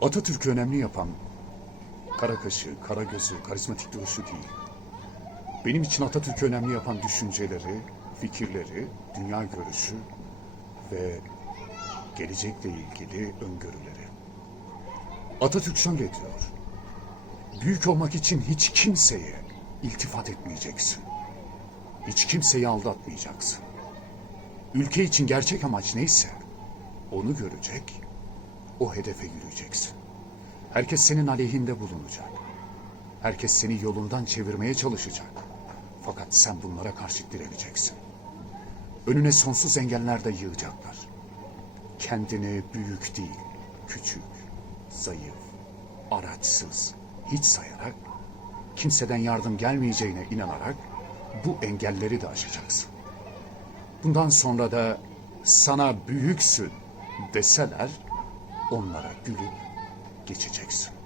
Atatürk'ü önemli yapan kara kaşı, kara gözü, karizmatik duruşu değil. Benim için Atatürk'ü önemli yapan düşünceleri, fikirleri, dünya görüşü ve gelecekle ilgili öngörüleri. Atatürk şöyle diyor. Büyük olmak için hiç kimseye iltifat etmeyeceksin. Hiç kimseyi aldatmayacaksın. Ülke için gerçek amaç neyse onu görecek, o hedefe yürüyeceksin. Herkes senin aleyhinde bulunacak. Herkes seni yolundan çevirmeye çalışacak. Fakat sen bunlara karşı direneceksin. Önüne sonsuz engeller de yığacaklar. Kendini büyük değil, küçük, zayıf, araçsız, hiç sayarak, kimseden yardım gelmeyeceğine inanarak bu engelleri de aşacaksın. Bundan sonra da sana büyüksün deseler onlara gülüp geçeceksin.